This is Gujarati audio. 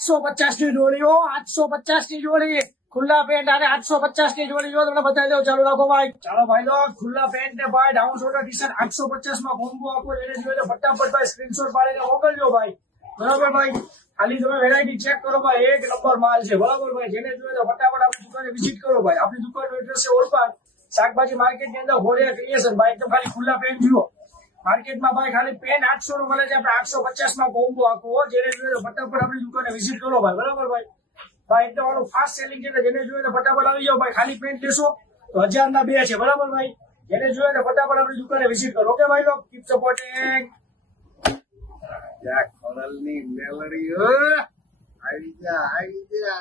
850 ની જોડી હો, 850 ની જોડી ખુલ્લા પેન્ટ અને 850 ની જોડી જો તમને બતાવી દઉં. ચાલો રાખો ભાઈ, ચાલો ભાઈ લો ખુલ્લા પેન્ટ ને ભાઈ ડાઉન શોલ્ડર ટી શર્ટ 850 માં કોમ્બો આપો. એને જોઈએ ફટાફટ ભાઈ સ્ક્રીનશોટ પાડીને મોકલજો ભાઈ. બરાબર ભાઈ, ખાલી તમે વેરાયટી ચેક કરો ભાઈ, એક નંબર માલ છે. બરાબર ભાઈ, જેને જોઈએ તો ફટાફટ આપણી દુકાને વિઝિટ કરો ભાઈ. આપણી દુકાનનું એડ્રેસ છે ઓળપાડ શાકભાજી માર્કેટ ની અંદર હોડિયા ક્રિએશન ભાઈ. એકદમ ખાલી ખુલ્લા પેન્ટ જુઓ માર્કેટમાં ભાઈ ખાલી પેન 800 નું મળે છે, આપણે 850 માં કોમ્બો આપો. જેને જોઈએ તો ફટાફટ આપણી દુકાને વિઝિટ કરો ભાઈ. બરાબર ભાઈ, ભાઈ એકદમ વાળું ફાસ્ટ સેલિંગ છે. જેને જોઈએ તો ફટાફટ આવી જાઓ ભાઈ. ખાલી પેન્ટ લેશો તો 1000 ના 2 છે. બરાબર ભાઈ, જેને જોઈએ તો ફટાફટ આપણી દુકાને વિઝિટ કરો. ઓકે ભાઈ, લોક કીપ સપોર્ટિંગ. ખોરલની મેલડી આવી જા